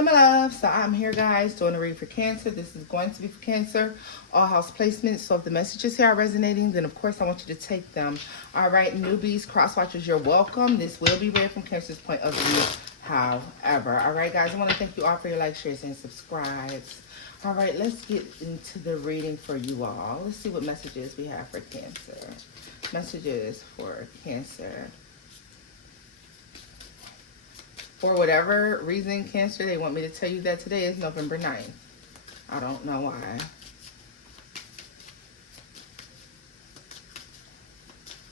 Hey my love, so I'm here guys doing a read for Cancer. This is going to be for Cancer, all house placements. So if the messages here are resonating, then of course I want you to take them. All right, newbies, cross watchers, you're welcome. This will be read from Cancer's point of view, however. All right guys, I want to thank you all for your likes, shares, and subscribes. All right, let's get into the reading for you all. Let's see what messages we have for Cancer. Messages for Cancer. For whatever reason, Cancer, they want me to tell you that today is November 9th. I don't know why.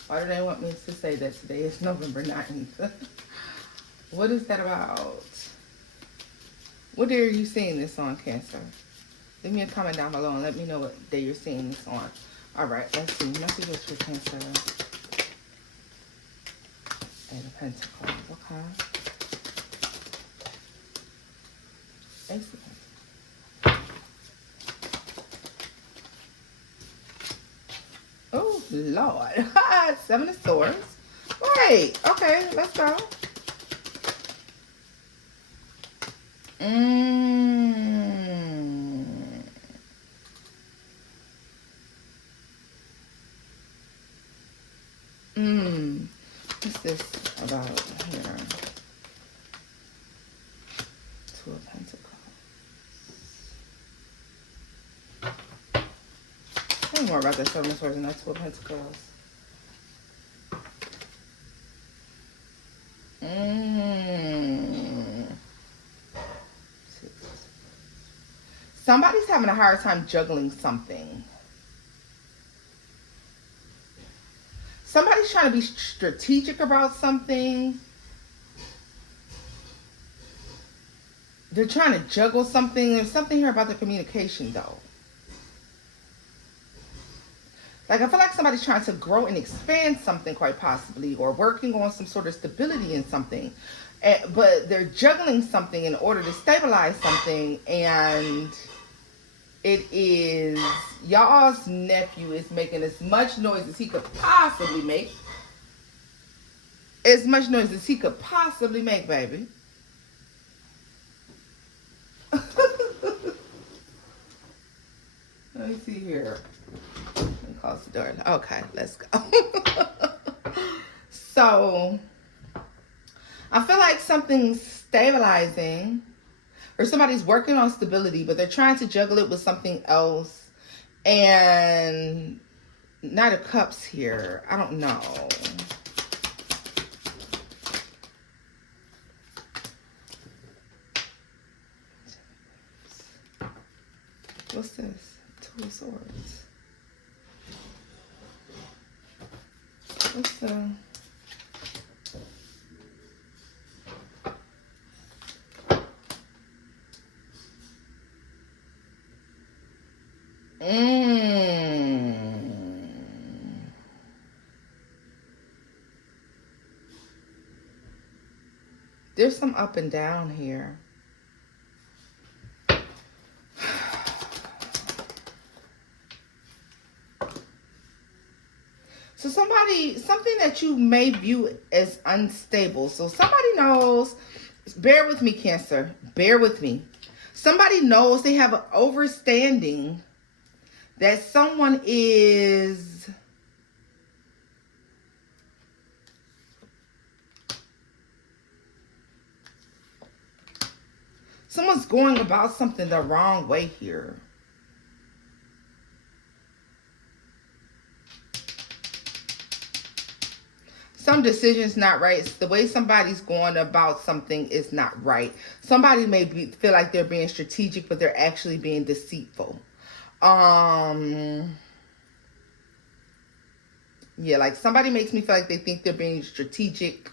Why do they want me to say that today is November 9th? What is that about? What day are you seeing this on, Cancer? Leave me a comment down below and let me know what day you're seeing this on. All right, let's see. Messages for Cancer. Eight of Pentacles, okay. Ace of Pentacles. Oh, Lord. Seven of Swords. Wait. Okay, let's go. What's this about here? Two of Pentacles. Tell me more about that Seven of Swords and that Two of Pentacles. Somebody's having a hard time juggling something. Somebody's trying to be strategic about something. They're trying to juggle something. There's something here about the communication, though. Like, I feel like somebody's trying to grow and expand something, quite possibly, or working on some sort of stability in something. But they're juggling something in order to stabilize something, and it is y'all's nephew is making as much noise as he could possibly make. As much noise as he could possibly make, baby. Let me see here. Let me close the door. Okay, let's go. So, I feel like something's stabilizing, or somebody's working on stability, but they're trying to juggle it with something else. And Knight of Cups here. I don't know. What's this? Two of Swords. What's the... There's some up and down here. So something that you may view as unstable. So somebody knows, bear with me, Cancer, bear with me. Somebody knows, they have an understanding that someone is someone's going about something the wrong way here. Some decisions not right. The way somebody's going about something is not right. Somebody may feel like they're being strategic, but they're actually being deceitful. Yeah, like somebody makes me feel like they think they're being strategic,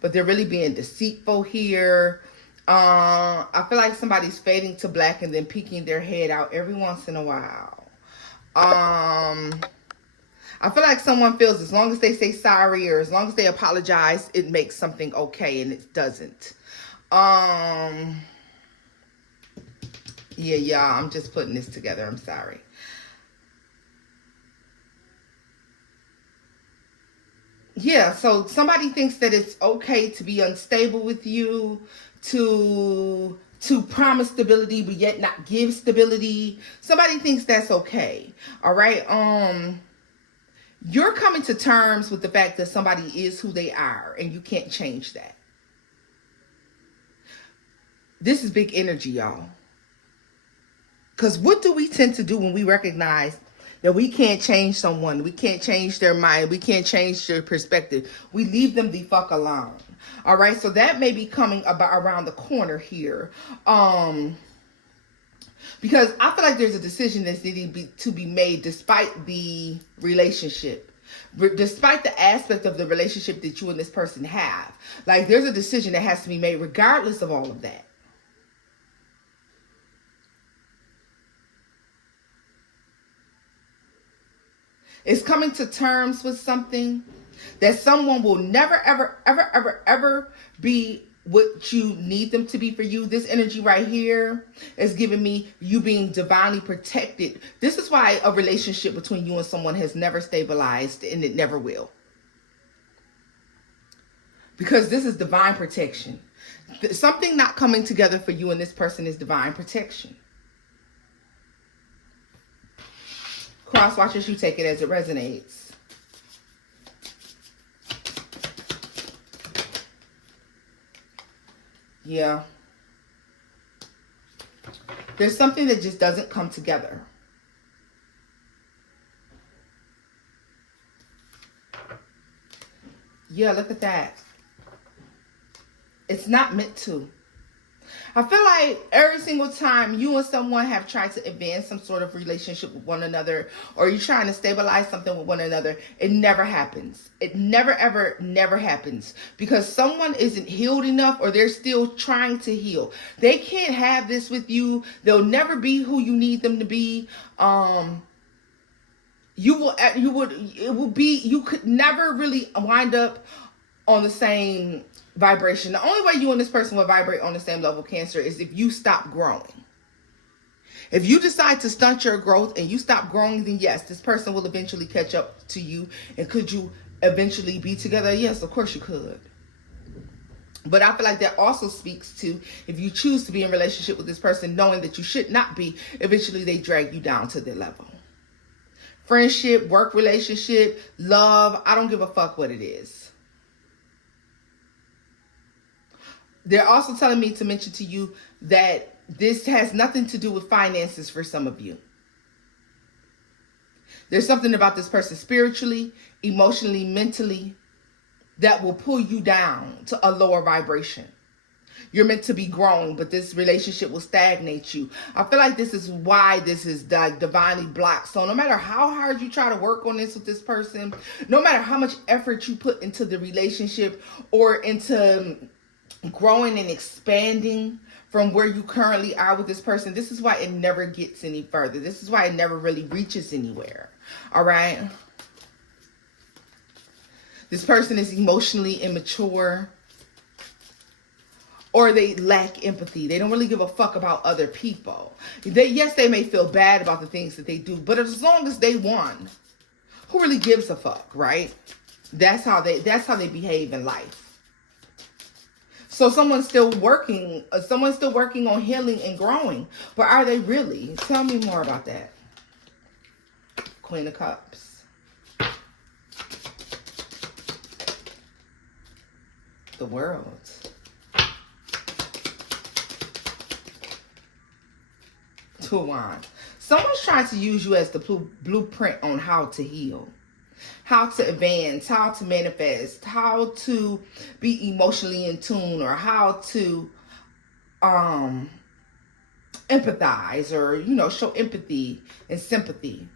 but they're really being deceitful here. I feel like somebody's fading to black and then peeking their head out every once in a while. I feel like someone feels as long as they say sorry or as long as they apologize, it makes something okay, and it doesn't. Yeah, I'm just putting this together. I'm sorry. Yeah, so somebody thinks that it's okay to be unstable with you, to to promise stability but yet not give stability. Somebody thinks that's okay. All right. You're coming to terms with the fact that somebody is who they are and you can't change that. This is big energy, y'all. Because what do we tend to do when we recognize that we can't change someone? We can't change their mind. We can't change their perspective. We leave them the fuck alone. All right. So that may be coming about around the corner here. Because I feel like there's a decision that's needing to be made despite the relationship. Despite the aspect of the relationship that you and this person have. Like, there's a decision that has to be made regardless of all of that. It's coming to terms with something that someone will never, ever, ever, ever, ever be what you need them to be for you. This energy right here is giving me you being divinely protected. This is why a relationship between you and someone has never stabilized, and it never will. Because this is divine protection. Something not coming together for you and this person is divine protection. Cross watchers, you take it as it resonates. Yeah. There's something that just doesn't come together. Yeah, look at that. It's not meant to. I feel like every single time you and someone have tried to advance some sort of relationship with one another, or you're trying to stabilize something with one another, it never happens. It never, ever, never happens. Because someone isn't healed enough, or they're still trying to heal. They can't have this with you. They'll never be who you need them to be. You could never really wind up on the same vibration. The only way you and this person will vibrate on the same level, Cancer, is if you stop growing. If you decide to stunt your growth and you stop growing, then yes, this person will eventually catch up to you. And could you eventually be together? Yes, of course you could. But I feel like that also speaks to, if you choose to be in a relationship with this person knowing that you should not be, eventually they drag you down to their level. Friendship, work relationship, love, I don't give a fuck what it is. They're also telling me to mention to you that this has nothing to do with finances for some of you. There's something about this person spiritually, emotionally, mentally that will pull you down to a lower vibration. You're meant to be growing, but this relationship will stagnate you. I feel like this is why this is divinely blocked. So no matter how hard you try to work on this with this person, no matter how much effort you put into the relationship or into growing and expanding from where you currently are with this person, this is why it never gets any further. This is why it never really reaches anywhere. All right. This person is emotionally immature, or they lack empathy. They don't really give a fuck about other people. Yes, they may feel bad about the things that they do, but as long as they won, who really gives a fuck, right? That's how they behave in life. So someone's still working on healing and growing. But are they really? Tell me more about that. Queen of Cups. The World. Two of Wands. Someone's trying to use you as the blueprint on how to heal, how to advance, how to manifest, how to be emotionally in tune, or how to empathize, or show empathy and sympathy.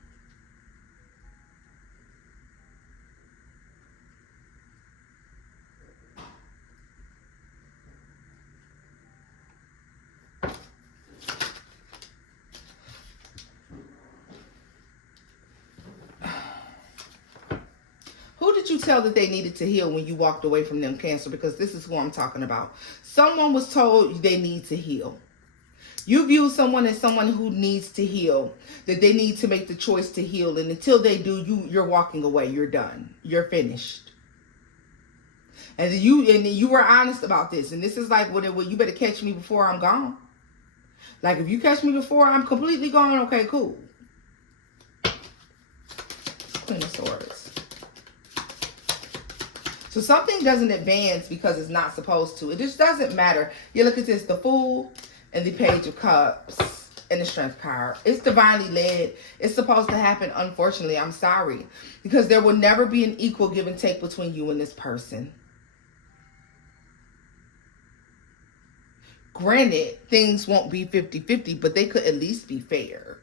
Who did you tell that they needed to heal when you walked away from them, Cancer? Because this is who I'm talking about. Someone was told they need to heal. You view someone as someone who needs to heal, that they need to make the choice to heal. And until they do, you're walking away. You're done. You're finished. And you were honest about this. And this is like, well, you better catch me before I'm gone. Like, if you catch me before I'm completely gone, okay, cool. Queen of Swords. So something doesn't advance because it's not supposed to. It just doesn't matter. You look at this, the Fool and the Page of Cups and the Strength card. It's divinely led. It's supposed to happen. Unfortunately, I'm sorry. Because there will never be an equal give and take between you and this person. Granted, things won't be 50-50, but they could at least be fair.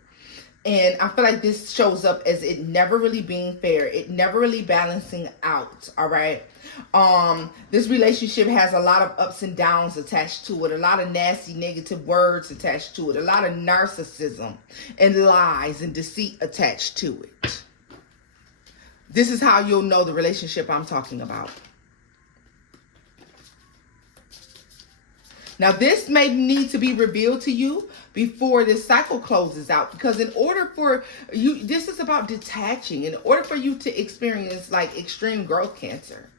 And I feel like this shows up as it never really being fair. It never really balancing out. All right. This relationship has a lot of ups and downs attached to it. A lot of nasty, negative words attached to it. A lot of narcissism and lies and deceit attached to it. This is how you'll know the relationship I'm talking about. Now, this may need to be revealed to you before this cycle closes out, because in order for you, this is about detaching. In order for you to experience like extreme growth, Cancer,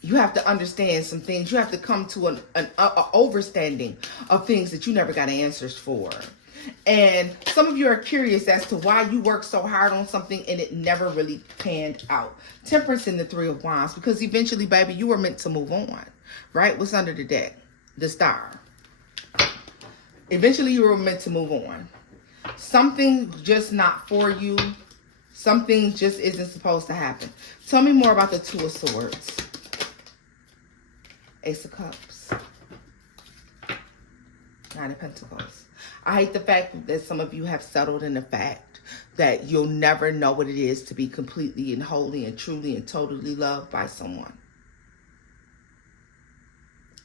you have to understand some things. You have to come to an overstanding of things that you never got answers for. And some of you are curious as to why you work so hard on something and it never really panned out. Temperance in the Three of Wands, because eventually, baby, you were meant to move on, right? What's under the deck? The Star. Eventually you were meant to move on. Something just not for you. Something just isn't supposed to happen. Tell me more about the Two of Swords. Ace of Cups. Nine of Pentacles. I hate the fact that some of you have settled in the fact that you'll never know what it is to be completely and wholly and truly and totally loved by someone.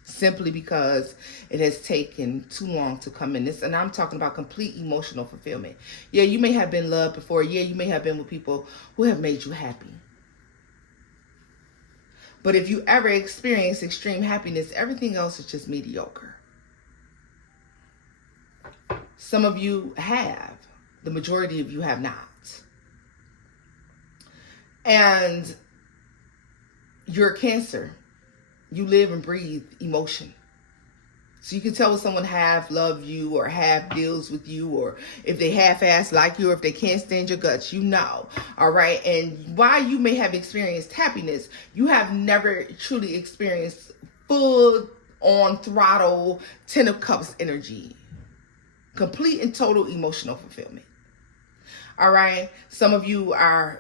Simply because it has taken too long to come in. This, and I'm talking about complete emotional fulfillment. Yeah, you may have been loved before. Yeah, you may have been with people who have made you happy. But if you ever experience extreme happiness, everything else is just mediocre. Some of you have. The majority of you have not. And you're a Cancer. You live and breathe emotion. So you can tell when someone half love you or half deals with you, or if they half-ass like you, or if they can't stand your guts, you know. All right. And while you may have experienced happiness, you have never truly experienced full on throttle 10 of Cups energy. Complete and total emotional fulfillment. All right. Some of you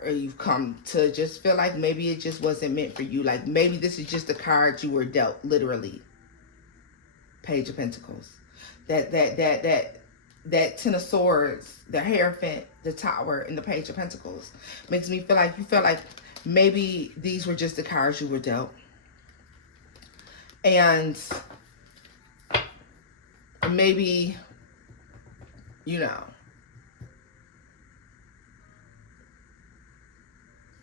you've come to just feel like maybe it just wasn't meant for you. Like maybe this is just the card you were dealt, literally. Page of Pentacles. That 10 of Swords, the Hierophant, the Tower, and the Page of Pentacles makes me feel like you felt like maybe these were just the cards you were dealt. And maybe, you know,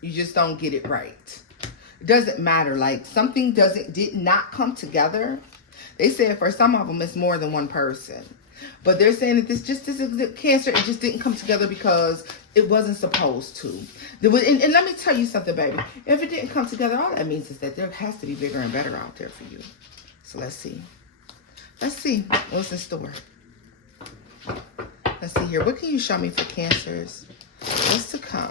you just don't get it right. It doesn't matter. Like something did not come together. They said for some of them it's more than one person. But they're saying that this is Cancer. It just didn't come together because it wasn't supposed to. And let me tell you something, baby. If it didn't come together, all that means is that there has to be bigger and better out there for you. So let's see. Let's see what's in store. Let's see here. What can you show me for Cancers? What's to come?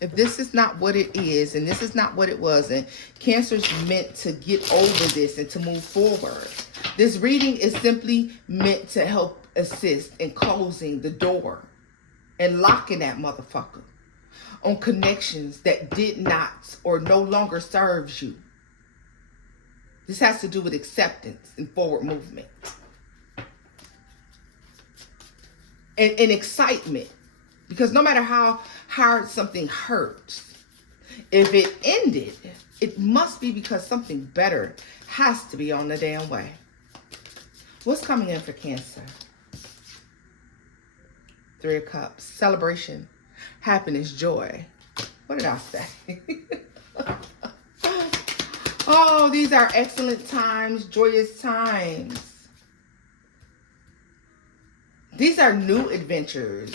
If this is not what it is, and this is not what it was, and Cancer's meant to get over this and to move forward. This reading is simply meant to help assist in closing the door and locking that motherfucker on connections that did not or no longer serves you. This has to do with acceptance and forward movement. And excitement. Because no matter how hard something hurts, if it ended, it must be because something better has to be on the damn way. What's coming in for Cancer? Three of Cups. Celebration, happiness, joy. What did I say? Oh, these are excellent times, joyous times. These are new adventures.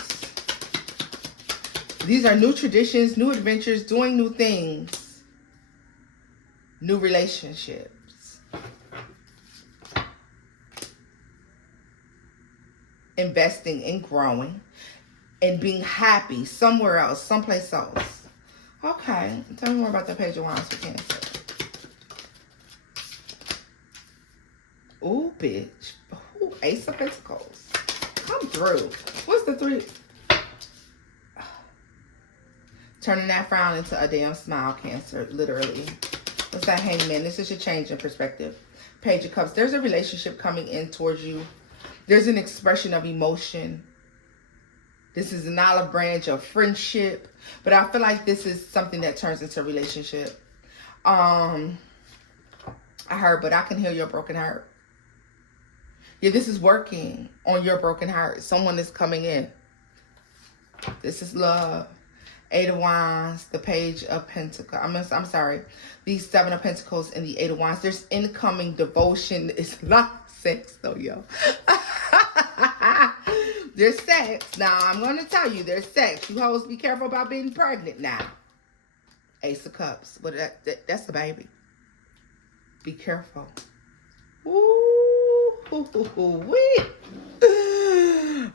These are new traditions, new adventures, doing new things, new relationships. investing and growing and being happy somewhere else, someplace else. Okay, tell me more about the Page of Wands for Cancer. Ooh, bitch. Ooh, Ace of Pentacles. Come through. What's the 3? Turning that frown into a damn smile, Cancer, literally. What's that Hangman? This is your change in perspective. Page of Cups. There's a relationship coming in towards you. There's an expression of emotion. This is an olive branch of friendship. But I feel like this is something that turns into a relationship. I heard, but I can heal your broken heart. Yeah, this is working on your broken heart. Someone is coming in. This is love. 8 of Wands, the Page of Pentacles. I'm sorry. These 7 of Pentacles and the 8 of Wands. There's incoming devotion. It's not sex though, yo. There's sex. Now, I'm going to tell you, there's sex. You hoes be careful about being pregnant now. Ace of Cups. But that's the baby. Be careful. Ooh. Wee. Ooh.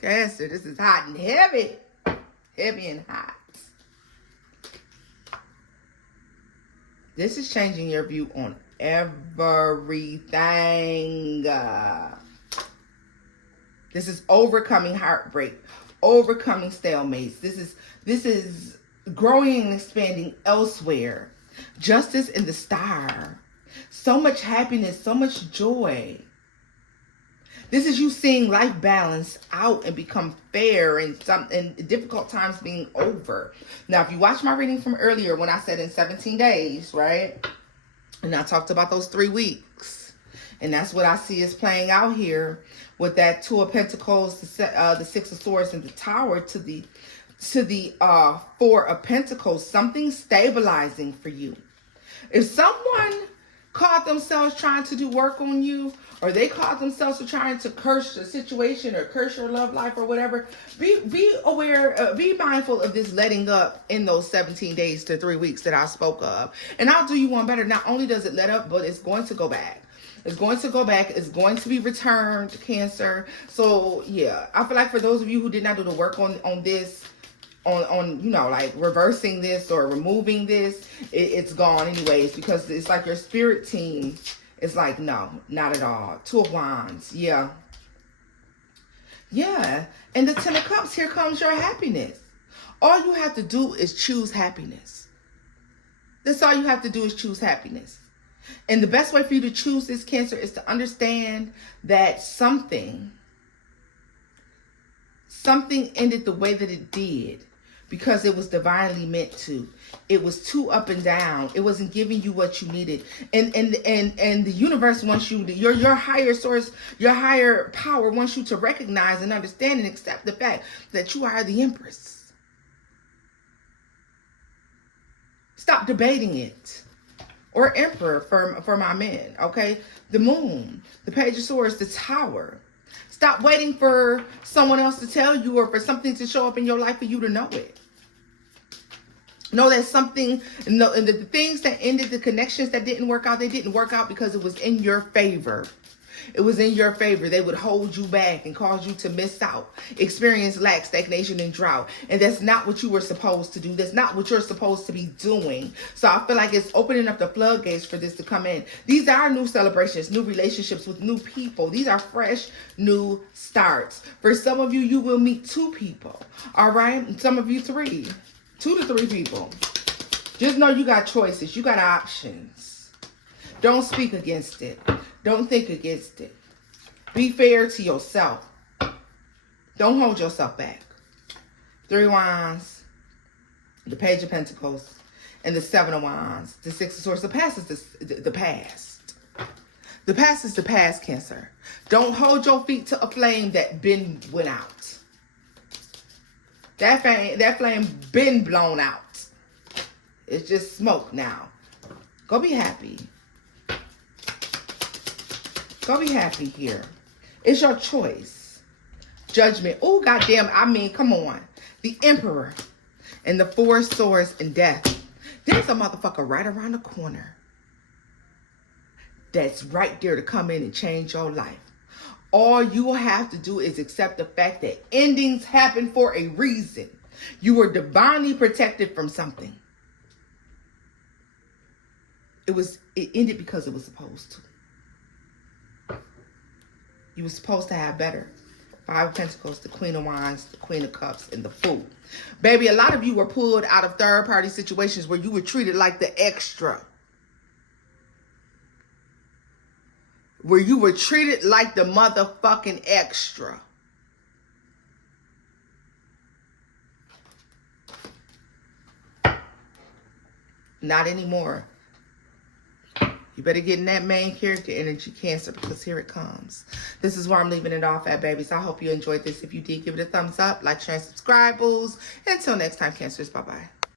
Cancer, this is hot and heavy. Heavy and hot. This is changing your view on everything. This is overcoming heartbreak, overcoming stalemates. This is growing and expanding elsewhere. Justice in the star. So much happiness, so much joy. This is you seeing life balance out and become fair and difficult times being over. Now, if you watch my reading from earlier when I said in 17 days, right? And I talked about those 3 weeks. And that's what I see is playing out here with that 2 of Pentacles, the 6 of Swords, and the Tower to the 4 of Pentacles. Something stabilizing for you. If someone caught themselves trying to do work on you, or they caught themselves trying to curse the situation or curse your love life or whatever, be aware, be mindful of this letting up in those 17 days to 3 weeks that I spoke of. And I'll do you one better. Not only does it let up, but it's going to go back. It's going to go back. It's going to be returned, Cancer. So yeah, I feel like for those of you who did not do the work on this, on you know, like reversing this or removing this, it's gone anyways, because it's like your spirit team is like, no, not at all. 2 of Wands. Yeah. And the 10 of Cups, here comes your happiness. All you have to do is choose happiness. That's all you have to do is choose happiness. And the best way for you to choose this, Cancer, is to understand that something ended the way that it did because it was divinely meant to. It was too up and down. It wasn't giving you what you needed. And the universe wants you to, your higher source, your higher power wants you to recognize and understand and accept the fact that you are the Empress. Stop debating it. Or Emperor for my men, okay? The Moon, the Page of Swords, the Tower. Stop waiting for someone else to tell you or for something to show up in your life for you to know it. Know that something, and the things that ended, the connections that didn't work out, they didn't work out because it was in your favor. It was in your favor. They would hold you back and cause you to miss out, experience lack, stagnation, and drought. And that's not what you were supposed to do. That's not what you're supposed to be doing. So I feel like it's opening up the floodgates for this to come in. These are new celebrations, new relationships with new people. These are fresh, new starts. For some of you, you will meet 2 people. All right? And some of you 3. 2 to 3 people. Just know you got choices. You got options. Don't speak against it. Don't think against it. Be fair to yourself. Don't hold yourself back. 3 of Wands, the Page of Pentacles, and the 7 of Wands, the 6 of Swords. The past is the past. The past is the past, Cancer. Don't hold your feet to a flame that went out. That flame been blown out. It's just smoke now. Go be happy. Go be happy here. It's your choice. Judgment. Oh, goddamn. I mean, come on. The Emperor and the 4 Swords and Death. There's a motherfucker right around the corner that's right there to come in and change your life. All you will have to do is accept the fact that endings happen for a reason. You were divinely protected from something. It ended because it was supposed to. You were supposed to have better. Five of Pentacles, the Queen of Wands, the Queen of Cups, and the Fool. Baby, a lot of you were pulled out of third-party situations where you were treated like the extra. Where you were treated like the motherfucking extra. Not anymore. You better get in that main character energy, Cancer, because here it comes. This is where I'm leaving it off at, babies. I hope you enjoyed this. If you did, give it a thumbs up, like, share, and subscribe, booze. Until next time, Cancers. Bye-bye.